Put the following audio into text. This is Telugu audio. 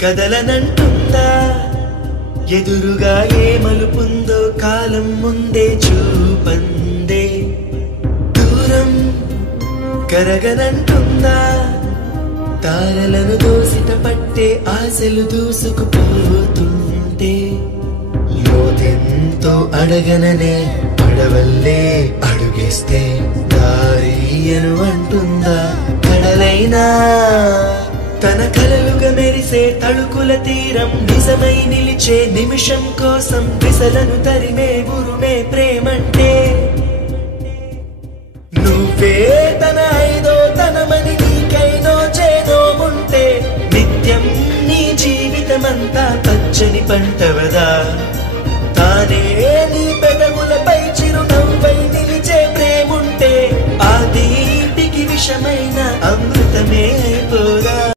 కదలనంటుందా ఎదురుగా ఏ మలుపుందో కాలం ముందే చూపందే దూరం కరగనంటుందా తారలను దోసిట పట్టే ఆశలు దూసుకుపోతుంటే లోతెంతో అడగననే అడవల్లే అడుగేస్తే దారియను అంటుందా కడలైనా తన కలలుగా మెరిసే తళుకుల తీరం నిజమై నిలిచే నిమిషం కోసం విసలను తరిమే గురుమే ప్రేమంటే నువ్వే తన ఐదో తనమని నీకైనో చేదో ఉంటే నిత్యం నీ జీవితమంతా పచ్చని పంటవదా తానే నీ పెదవులపై చిరునవ్వై నిలిచే ప్రేముంటే ఆ తీపికి విషమైన అమృతమే